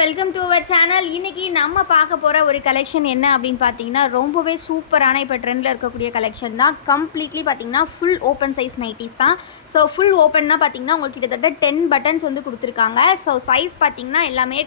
Welcome to our channel. இன்றைக்கி நம்ம பார்க்க போகிற ஒரு கலெக்ஷன் என்ன அப்படின்னு பார்த்தீங்கன்னா, ரொம்பவே சூப்பரான இப்போ ட்ரெண்டில் இருக்கக்கூடிய கலெக்ஷன் தான். கம்ப்ளீட்லி பார்த்தீங்கன்னா ஃபுல் ஓப்பன் சைஸ் நைட்டிஸ் தான். ஸோ ஃபுல் ஓப்பன்னா பார்த்தீங்கன்னா உங்களுக்கு கிட்டத்தட்ட 10 பட்டன்ஸ் வந்து கொடுத்துருக்காங்க. ஸோ சைஸ் பார்த்தீங்கன்னா எல்லாமே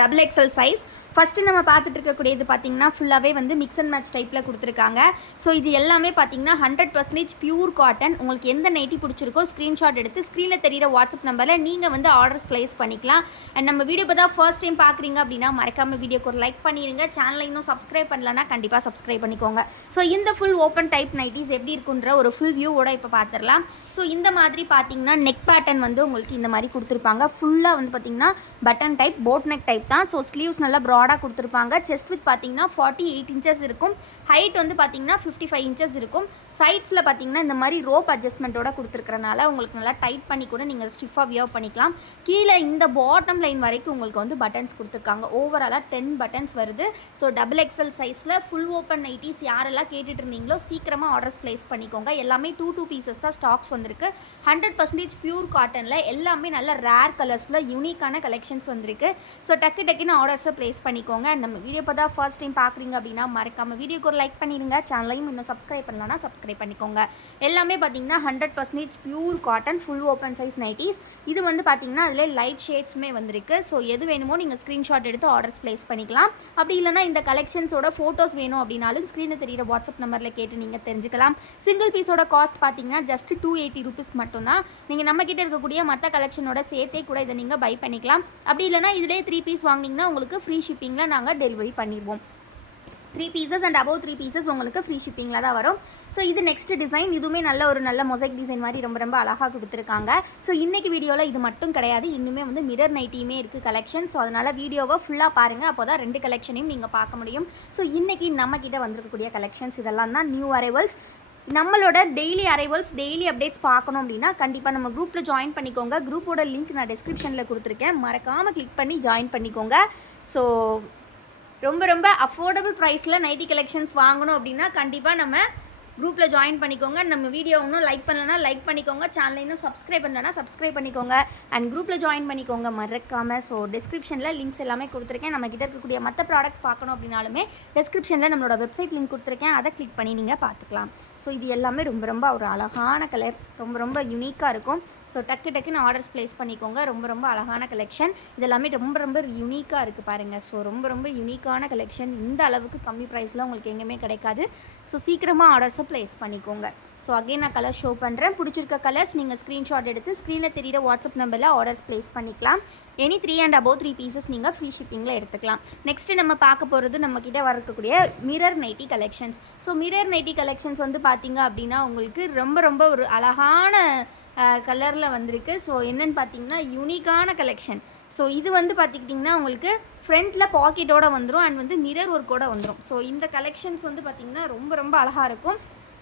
டபுள் எக்ஸல் சைஸ். ஃபஸ்ட்டு நம்ம பார்த்துட்டு இருக்கக்கூடியது பார்த்தீங்கன்னா ஃபுல்லாகவே வந்து மிக்ஸ் அண்ட் மேட்ச் டைப்பில் கொடுத்துருக்காங்க. ஸோ இது எல்லாமே பார்த்தீங்கன்னா 100% பியூர் காட்டன். உங்களுக்கு எந்த நைட்டி பிடிச்சிருக்கோ ஸ்க்ரீன்ஷாட் எடுத்து ஸ்க்ரீனில் தெரியிற வாட்ஸ்அப் நம்பரில் நீங்கள் வந்து ஆர்டர்ஸ் ப்ளேஸ் பண்ணிக்கலாம். அண்ட் நம்ம வீடியோ இப்போ தான் ஃபர்ஸ்ட் டைம் பார்க்குறீங்க அப்படின்னா மறக்காமல் வீடியோக்கு ஒரு லைக் பண்ணிடுங்க. சேனலை இன்னும் சப்ஸ்கிரைப் பண்ணலன்னா கண்டிப்பாக சப்ஸ்கிரைப் பண்ணிக்கோங்க. ஸோ இந்த ஃபுல் ஓப்பன் டைப் நைட்டிஸ் எப்படி இருக்குன்ற ஒரு ஃபுல் வியூவோட இப்போ பார்த்துடலாம். ஸோ இந்த மாதிரி பார்த்தீங்கன்னா நெக் பேட்டர்ன் வந்து உங்களுக்கு இந்த மாதிரி கொடுத்துருப்பாங்க. ஃபுல்லாக வந்து பார்த்தீங்கன்னா button type, boat neck type தான். ஸோ ஸ்லீவ்ஸ் நல்லா ப்ராடாக கொடுத்துருப்பாங்க. செஸ்ட் வித் பார்த்தீங்கன்னா 48 இன்ச்சஸ் இருக்கும். ஹைட் வந்து பார்த்தீங்கன்னா 55 இன்ச்சஸ் இருக்கும். சைட்ஸில் பார்த்தீங்கன்னா இந்த மாதிரி ரோப் அட்ஜஸ்ட்மெண்ட்டோட கொடுத்துருக்கறனால உங்களுக்கு நல்லா டைட் பண்ணி கூட நீங்கள் ஸ்டிஃபாக வியர் பண்ணிக்கலாம். கீழே இந்த பாட்டம் லைன் வரைக்கும் உங்களுக்கு வந்து பட்டன்ஸ் கொடுத்துருக்காங்க. ஓவராலாக 10 பட்டன்ஸ் வருது. ஸோ டபுள் எக்ஸல் சைஸில் ஃபுல் ஓப்பன் நைட்டிஸ் யாரெல்லாம் கேட்டுட்டு இருந்தீங்களோ சீக்கிரமாக ஆர்டர்ஸ் ப்ளேஸ் பண்ணிக்கோங்க. எல்லாமே 2 பீசஸ் தான் ஸ்டாக்ஸ் வந்திருக்கு. 100% பியூர் காட்டனில் எல்லாமே நல்ல ரேர் கலர்ஸில் யூனிக்கான கலெக்ஷன்ஸ் வந்திருக்கு. ஸோ டக்குன்னு ஆர்டர்ஸை ப்ளேஸ் பண்ணிக்கோங்க. நம்ம வீடியோ இப்போ தான் ஃபர்ஸ்ட் டைம் பார்க்குறீங்க அப்படின்னா மறக்காமல் வீடியோக்கு ஒரு லைக் பண்ணிடுங்க. சேனலையும் இன்னும் சப்ஸ்கிரைப் பண்ணலன்னா சப்ஸ்கிரைப் பண்ணிக்கோங்க. எல்லாமே பார்த்தீங்கன்னா 100% pure cotton full open size nighties. இது வந்து பார்த்தீங்கன்னா அதில் லைட் ஷேட்ஸுமே வந்திருக்கு. ஸோ எது வேணுமோ நீங்கள் ஸ்க்ரீன்ஷாட் எடுத்து ஆர்டர்ஸ் ப்ளேஸ் பண்ணிக்கலாம். அப்படி இல்லைனா இந்த கலெக்ஷன்ஸோட ஃபோட்டோஸ் வேணும் அப்படின்னாலும் ஸ்க்ரீனில் தெரியிற வாட்ஸ்அப் நம்பரில் கேட்டு நீங்கள் தெரிஞ்சுக்கலாம். சிங்கிள் பீஸோட காஸ்ட் பார்த்தீங்கன்னா ஜஸ்ட் 280 ருபீஸ் மட்டும்தான். நீங்கள் நம்மக்கிட்ட இருக்கக்கூடிய மற்ற கலெக்ஷனோட சேர்த்தே கூட இதை நீங்கள் பை பண்ணிக்கலாம். அப்படி இல்லைனா இதிலே 3 பீஸ் வாங்கினீங்கன்னா உங்களுக்கு ஃப்ரீ ஷிப்பிங்கில் நாங்கள் டெலிவரி பண்ணிடுவோம். 3 பீசஸ் அண்ட் அபவ் 3 பீசஸ் உங்களுக்கு ஃப்ரீ ஷிப்பிங்கில் தான் வரும். ஸோ இது நெக்ஸ்ட் டிசைன். இதுவுமே நல்ல மொசைக் டிசைன் மாதிரி ரொம்ப அழகாக கொடுத்துருக்காங்க. ஸோ இன்றைக்கி வீடியோவில் இது மட்டும் கிடையாது, இன்னுமே வந்து மிரர் நைட்டியுமே இருக்குது கலெக்ஷன். ஸோ அதனால் வீடியோவை ஃபுல்லாக பாருங்கள். அப்போ தான் 2 கலெக்ஷனையும் நீங்கள் பார்க்க முடியும். ஸோ இன்றைக்கி நம்மக்கிட்ட வந்திருக்கக்கூடிய கலெக்ஷன்ஸ் இதெல்லாம் தான் நியூ அரைவல்ஸ். நம்மளோட டெய்லி அரைவல்ஸ், டெய்லி அப்டேட்ஸ் பார்க்கணும் அப்படின்னா கண்டிப்பாக நம்ம குரூப்பில் ஜாயின் பண்ணிக்கோங்க. குரூப்போட லிங்க் நான் டிஸ்கிரிப்ஷனில் கொடுத்துருக்கேன். மறக்காமல் கிளிக் பண்ணி ஜாயின் பண்ணிக்கோங்க. ஸோ ரொம்ப அஃபோர்டபுள் ப்ரைஸில் நைட்டி கலெக்ஷன்ஸ் வாங்கணும் அப்படின்னா கண்டிப்பாக நம்ம குரூப்பில் ஜாயின் பண்ணிக்கோங்க. நம்ம வீடியோ இன்னும் லைக் பண்ணலன்னா லைக் பண்ணிக்கோங்க. சேனலை இன்னும் சப்ஸ்கிரைப் பண்ணலன்னா சப்ஸ்கிரைப் பண்ணிக்கோங்க. அண்ட் குரூப்பில் ஜாயின் பண்ணிக்கோங்க மறக்காமல். ஸோ டிஸ்கிரிப்ஷனில் லிங்க்ஸ் எல்லாமே கொடுத்துருக்கேன். நம்மக்கிட்ட இருக்கக்கூடிய மற்ற ப்ராடக்ட்ஸ் பார்க்கணும் அப்படின்னாலுமே டிஸ்கிரிப்ஷனில் நம்மளோட வெப்சைட் லிங்க் கொடுத்துருக்கேன். அதை கிளிக் பண்ணி நீங்கள் பார்த்துக்கலாம். ஸோ இது எல்லாமே ரொம்ப ஒரு அழகான கலர், ரொம்ப யூனிக்காக இருக்கும். ஸோ டக்குன்னு ஆர்டர்ஸ் ப்ளேஸ் பண்ணிக்கோங்க. ரொம்ப அழகான கலெக்ஷன். இதெல்லாமே ரொம்ப யூனிக்காக இருக்குது பாருங்கள். ஸோ ரொம்ப யூனிக்கான கலெக்ஷன். இந்த அளவுக்கு கம்மி ப்ரைஸில் உங்களுக்கு எங்கேயுமே கிடைக்காது. ஸோ சீக்கிரமாக ஆர்டர்ஸை ப்ளேஸ் பண்ணிக்கோங்க. ஸோ அகைன் நான் கலர் ஷோ பண்ணுறேன். பிடிச்சிருக்க கலர்ஸ் நீங்கள் ஸ்க்ரீன்ஷாட் எடுத்து ஸ்க்ரீனில் தெரியிற வாட்ஸ்அப் நம்பரில் ஆர்டர்ஸ் ப்ளேஸ் பண்ணிக்கலாம். எனி 3 and above 3 பீசஸ் நீங்கள் ஃப்ரீ ஷிப்பிங்கில் எடுத்துக்கலாம். நெக்ஸ்ட்டு நம்ம பார்க்க போகிறது நம்மக்கிட்ட வரக்கூடிய mirror nightie collections. So mirror nightie collections வந்து பார்த்திங்க அப்படின்னா உங்களுக்கு ரொம்ப ஒரு அழகான கலரில் வந்திருக்கு. ஸோ என்னென்னு பார்த்தீங்கன்னா யூனிக்கான கலெக்ஷன். ஸோ இது வந்து பார்த்துக்கிட்டிங்கன்னா உங்களுக்கு ஃப்ரண்ட்டில் பாக்கெட்டோடு வந்துடும் அண்ட் வந்து மிரர் ஒர்க்கோடு வந்துடும். ஸோ இந்த கலெக்ஷன்ஸ் வந்து பார்த்திங்கன்னா ரொம்ப அழகாக இருக்கும்.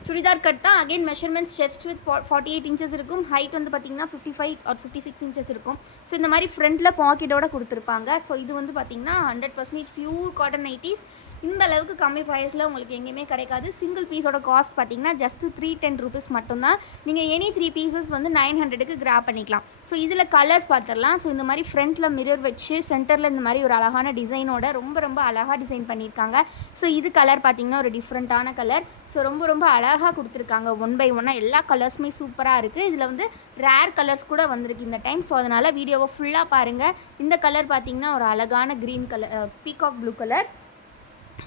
சுடிதார் கட் தான். Again measurements chest with 48 inches இருக்கும். ஹைட் வந்து பார்த்திங்கன்னா 55 or 56 இன்ச்சஸ் இருக்கும். ஸோ இந்த மாதிரி ஃப்ரண்ட்டில் பாக்கெட்டோடு கொடுத்துருப்பாங்க. ஸோ இது வந்து பார்த்திங்கன்னா 100% பியூர் காட்டன் நைட்டிஸ். இந்த அளவுக்கு கம்மி ப்ரைஸில் உங்களுக்கு எங்கேயுமே கிடைக்காது. சிங்கிள் பீஸோட காஸ்ட் பார்த்திங்கன்னா ஜஸ்ட் 310 ருபீஸ் மட்டும்தான். நீங்கள் எனி 3 பீசஸ் வந்து 900க்கு கிராப் பண்ணிக்கலாம். ஸோ இதில் கலர்ஸ் பார்த்துடலாம். ஸோ இந்த மாதிரி ஃப்ரண்ட்டில் மிரர் வச்சு சென்டரில் இந்த மாதிரி ஒரு அழகான டிசைனோட ரொம்ப அழகாக டிசைன் பண்ணியிருக்காங்க. ஸோ இது கலர் பார்த்திங்கன்னா ஒரு டிஃப்ரெண்ட்டான கலர். ஸோ ரொம்ப அழகாக கொடுத்துருக்காங்க. 1 by 1 எல்லா கலர்ஸுமே சூப்பராக இருக்குது. இதில் வந்து ரேர் கலர்ஸ் கூட வந்திருக்கு இந்த டைம். ஸோ அதனால் வீடியோவை ஃபுல்லாக பாருங்கள். இந்த கலர் பார்த்திங்கன்னா ஒரு அழகான green colour, peacock blue colour.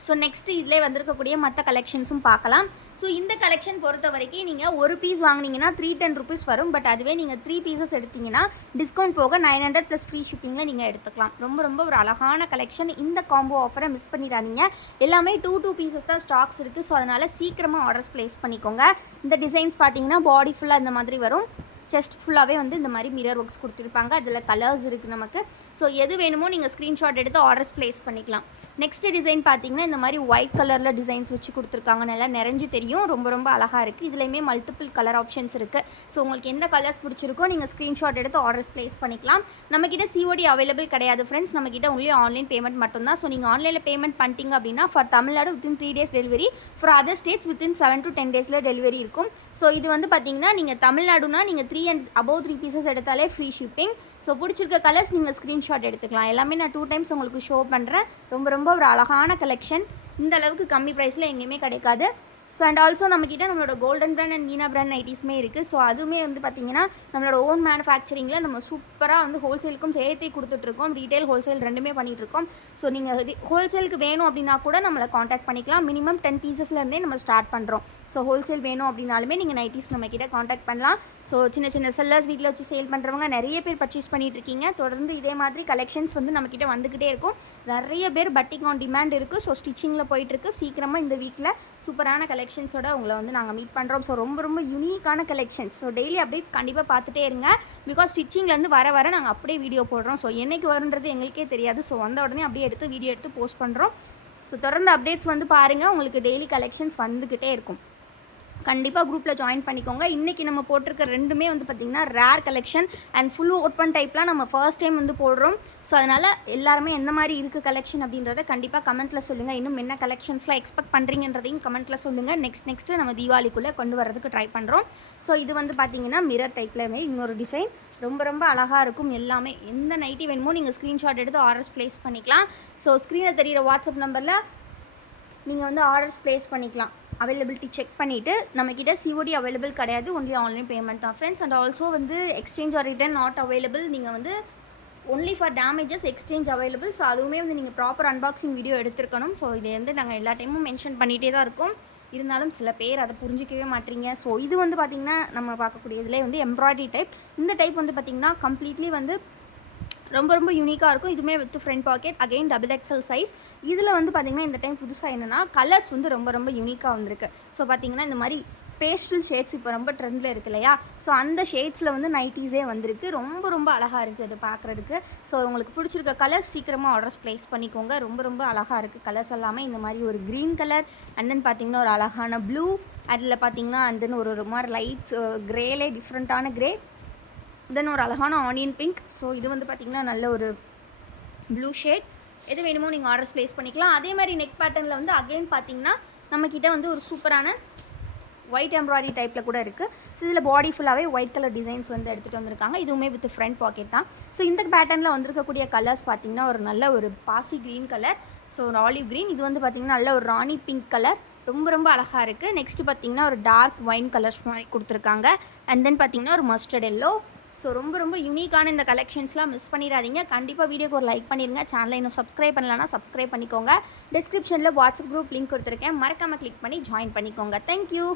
So next இதிலே வந்திருக்கக்கூடிய மற்ற கலெக்ஷன்ஸும் பார்க்கலாம். ஸோ இந்த கலெக்ஷன் பொறுத்த வரைக்கும் நீங்கள் ஒரு பீஸ் வாங்கினீங்கன்னா 310 ருபீஸ் வரும். பட் அதுவே நீங்கள் 3 பீசஸ் எடுத்திங்கன்னா டிஸ்கவுண்ட் போக 900 ப்ளஸ் ஃப்ரீ ஷிப்பிங்கில் நீங்கள் எடுத்துக்கலாம். ரொம்ப ஒரு அழகான கலெக்ஷன். இந்த காம்போ ஆஃபரை மிஸ் பண்ணிடாதீங்க. எல்லாமே 2 பீசஸ் தான் ஸ்டாக்ஸ் இருக்குது. ஸோ அதனால் சீக்கிரமாக ஆர்டர்ஸ் ப்ளேஸ் பண்ணிக்கோங்க. இந்த டிசைன்ஸ் பார்த்தீங்கன்னா பாடி ஃபுல்லாக இந்த மாதிரி வரும். செஸ்ட் ஃபுல்லாகவே வந்து இந்த மாதிரி மிரர் ஒர்க்ஸ் கொடுத்துருப்பாங்க. அதில் கலர்ஸ் இருக்குது நமக்கு. ஸோ எது வேணுமோ நீங்கள் ஸ்க்ரீன்ஷாட் எடுத்து ஆர்டர்ஸ் ப்ளேஸ் பண்ணிக்கலாம். நெக்ஸ்ட் டிசைன் பார்த்தீங்கன்னா இந்த மாதிரி ஒயிட் கலரில் டிசைன்ஸ் வச்சு கொடுத்துருக்காங்க. நல்லா நிறைஞ்சு தெரியும். ரொம்ப அழகாக இருக்குது. இதுலேயுமே மல்டிபிள் கலர் ஆப்ஷன்ஸ் இருக்குது. ஸோ உங்களுக்கு எந்த கலர்ஸ் பிடிச்சிருக்கோ நீங்கள் ஸ்க்ரீன்ஷாட் எடுத்து ஆர்டர்ஸ் ப்ளேஸ் பண்ணிக்கலாம். நம்மக்கிட்ட COD அவைலபிள் கிடையாது ஃப்ரெண்ட்ஸ். நம்மக்கிட்ட ஒன்லி ஆன்லைன் பேமெண்ட் மட்டும்தான். ஸோ நீங்கள் ஆன்லைனில் பேமெண்ட் பண்ணிட்டீங்க அப்படின்னா for Tamil Nadu within 3 days delivery, for other states within 7 to 10 days delivery இருக்கும். ஸோ இது வந்து பார்த்தீங்கன்னா நீங்கள் தமிழ்நாடுனா நீங்கள் 3 3 அண்ட் அபவ் 3 பீசஸ் எடுத்தாலே ஃப்ரீ ஷிப்பிங். ஸோ பிடிச்சிருக்க கலர்ஸ் நீங்கள் ஸ்க்ரீன்ஷாட் எடுத்துக்கலாம். எல்லாமே நான் 2 டைம்ஸ் உங்களுக்கு ஷோ பண்ணுறேன். ரொம்ப ரொம்ப ஒரு அழகான கலெக்ஷன். இந்த அளவுக்கு கம்மி ப்ரைஸில் எங்கேயுமே கிடைக்காது. ஸோ அண்ட் ஆல்சோ நம்மக்கிட்ட நம்மளோட golden brand and Meena brand நைட்டிஸுமே இருக்குது. ஸோ அதுவுமே வந்து பார்த்திங்கன்னா நம்மளோட ஓன் மேனுஃபேக்சரிங்கில் நம்ம சூப்பராக வந்து ஹோல்சேலுக்கும் சேர்த்தே கொடுத்துட்ருக்கோம். ரீட்டைல் ஹோல்சேல் ரெண்டுமே பண்ணிகிட்ருக்கோம். ஸோ நீங்கள் ஹோல்சேலுக்கு வேணும் அப்படின்னா கூட நம்மளை காண்டாக்ட் பண்ணிக்கலாம். மினிமம் 10 பீசஸ்லேருந்தே நம்ம ஸ்டார்ட் பண்ணுறோம். ஸோ ஹோல்சேல் வேணும் அப்படின்னாலுமே நீங்கள் நைட்டிஸ் நம்மக்கிட்ட காண்டாக்ட் பண்ணலாம். ஸோ சின்ன சின்ன செல்லர்ஸ் வீட்டில் வச்சு சேல் பண்ணுறவங்க நிறைய பேர் பர்ச்சேஸ் பண்ணிகிட்ருக்கீங்க. தொடர்ந்து இதே மாதிரி கலெக்ஷன்ஸ் வந்து நம்மக்கிட்ட வந்துக்கிட்டே இருக்கும். நிறைய பேர் பட்டிக் ஆன் டிமாண்ட் இருக்குது. ஸோ ஸ்டிச்சிங்கில் போயிட்டுருக்கு. சீக்கிரமாக இந்த வீக்கில் சூப்பரான கலெக்ஷன்ஸோட உங்களை வந்து நாங்கள் மீட் பண்ணுறோம். ஸோ ரொம்ப ரொம்ப யூனிக்கான கலெக்ஷன்ஸ். ஸோ டெய்லி அப்டேட்ஸ் கண்டிப்பாக பார்த்துட்டே இருங்க. பிகாஸ் ஸ்டிச்சிங்லேருந்து வர வர நாங்கள் அப்படியே வீடியோ போடுறோம். ஸோ என்றைக்கு வருன்றது எங்களுக்கே தெரியாது. ஸோ வந்த உடனே அப்படியே எடுத்து வீடியோ எடுத்து போஸ்ட் பண்ணுறோம். ஸோ தொடர்ந்து அப்டேட்ஸ் வந்து பாருங்கள். உங்களுக்கு டெய்லி கலெக்ஷன்ஸ் வந்துக்கிட்டே இருக்கும். கண்டிப்பாக குரூப்பில் ஜாயின் பண்ணிக்கோங்க. இன்றைக்கி நம்ம போட்டிருக்க ரெண்டுமே வந்து பார்த்திங்கன்னா rare collection and full open டைப்லாம் நம்ம ஃபர்ஸ்ட் டைம் வந்து போடுறோம். ஸோ அதனால் எல்லாருமே எந்த மாதிரி இருக்குது கலெக்ஷன் அப்படின்றத கண்டிப்பாக கமெண்ட்டில் சொல்லுங்கள். இன்னும் என்ன கலெக்ஷன்ஸ்லாம் எக்ஸ்பெக்ட் பண்ணுறீங்கன்றதையும் கமெண்ட்டில் சொல்லுங்கள். நெக்ஸ்ட்டு நம்ம தீபாவளிக்குள்ளே கொண்டு வரதுக்கு ட்ரை பண்ணுறோம். ஸோ இது வந்து பார்த்திங்கன்னா மிரர் டைப்லேயுமே இன்னொரு டிசைன் ரொம்ப ரொம்ப அழகாக இருக்கும். எல்லாமே எந்த நைட்டி வேணுமோ நீங்கள் ஸ்க்ரீன்ஷாட் எடுத்து ஆர்டர்ஸ் ப்ளேஸ் பண்ணிக்கலாம். ஸோ ஸ்க்ரீனில் தெரிகிற வாட்ஸ்அப் நம்பரில் நீங்கள் வந்து ஆர்டர்ஸ் ப்ளேஸ் பண்ணிக்கலாம். அவைலபிலிட்டி செக் பண்ணிவிட்டு நம்மக்கிட்ட சிஓடி அவைலபிள் கிடையாது. ஒன்லி ஆன்லைன் பேமெண்ட் தான் ஃப்ரெண்ட்ஸ். அண்ட் ஆல்சோ வந்து exchange or return not available. நீங்கள் வந்து only for damages exchange available. So அதுவுமே வந்து நீங்கள் ப்ராப்பர் அன்பாக்சிங் வீடியோ எடுத்துருக்கணும். ஸோ இது வந்து நாங்கள் எல்லா டைமும் மென்ஷன் பண்ணிகிட்டே தான் இருக்கோம். இருந்தாலும் சில பேர் அதை புரிஞ்சிக்கவே மாட்டீங்க. ஸோ இது வந்து பார்த்திங்கன்னா நம்ம பார்க்கக்கூடியதுலேயே வந்து எம்ப்ராய்டரி டைப். இந்த டைப் வந்து பார்த்திங்கன்னா கம்ப்ளீட்லி வந்து ரொம்ப ரொம்ப யூனிக்காக இருக்கும். இதுவுமே with front pocket, again double XL size. இதில் வந்து பார்த்திங்கன்னா இந்த டைம் புதுசாக என்னென்னா கலர்ஸ் வந்து ரொம்ப ரொம்ப யூனிக்காக வந்திருக்கு. ஸோ பார்த்திங்கன்னா இந்த மாதிரி பேஸ்டல் ஷேட்ஸ் இப்போ ரொம்ப ட்ரெண்டில் இருக்குது இல்லையா? ஸோ அந்த ஷேட்ஸில் வந்து நைட்டிஸே வந்திருக்கு. ரொம்ப ரொம்ப அழகாக இருக்குது அது பார்க்குறதுக்கு. ஸோ உங்களுக்கு பிடிச்சிருக்க கலர்ஸ் சீக்கிரமாக ஆர்டர்ஸ் ப்ளேஸ் பண்ணிக்கோங்க. ரொம்ப ரொம்ப அழகாக இருக்குது கலர்ஸ் எல்லாமே. இந்த மாதிரி ஒரு க்ரீன் கலர் அண்ட் தென் பார்த்திங்கன்னா ஒரு அழகான ப்ளூ, அதில் பார்த்திங்கன்னா அண்ட் தென் ஒரு மாதிரி லைட்ஸ் க்ரேலே டிஃப்ரெண்ட்டான க்ரே, தென் ஒரு அழகான ஆனியன் பிங்க். ஸோ இது வந்து பார்த்திங்கன்னா நல்ல ஒரு ப்ளூ ஷேட். எது வேணுமோ நீங்கள் ஆர்டர்ஸ் ப்ளேஸ் பண்ணிக்கலாம். அதே மாதிரி நெக் பேட்டர்னில் வந்து அகைன் பார்த்திங்கன்னா நம்மக்கிட்ட வந்து ஒரு சூப்பரான ஒயிட் எம்ப்ராய்டரி டைப்பில் கூட இருக்குது. ஸோ இதில் பாடி ஃபுல்லாகவே ஒயிட் கலர் டிசைன்ஸ் வந்து எடுத்துகிட்டு வந்திருக்காங்க. இதுவுமே வித் ஃப்ரண்ட் பாக்கெட் தான். ஸோ இந்த பேட்டர்னில் வந்திருக்கக்கூடிய கலர்ஸ் பார்த்திங்கன்னா ஒரு நல்ல ஒரு பாசி க்ரீன் கலர், ஸோ ஒரு ஆலிவ் க்ரீன். இது வந்து பார்த்திங்கன்னா நல்ல ஒரு ராணி பிங்க் கலர். ரொம்ப ரொம்ப அழகாக இருக்குது. நெக்ஸ்ட்டு பார்த்திங்கன்னா ஒரு டார்க் ஒயின் கலர்ஸ் மாதிரி கொடுத்துருக்காங்க. அண்ட் தென் பார்த்திங்கன்னா ஒரு மஸ்டர்ட் எல்லோ. ஸோ ரொம்ப ரொம்ப யூனிக்கான இந்த கலெக்ஷன்ஸ்லாம் மிஸ் பண்ணிடாதீங்க. கண்டிப்பாக வீடியோக்கு ஒரு லைக் பண்ணிடுங்க. சேனலை இன்னும் சப்ஸ்கிரைப் பண்ணலன்னா சப்ஸ்கிரைப் பண்ணிக்கோங்க. டிஸ்கிரிப்ஷனில் வாட்ஸ்அப் குரூப் லிங்க் கொடுத்துருக்கேன். மறக்காமல் கிளிக் பண்ணி ஜாயின் பண்ணிக்கோங்க. தேங்க்யூ.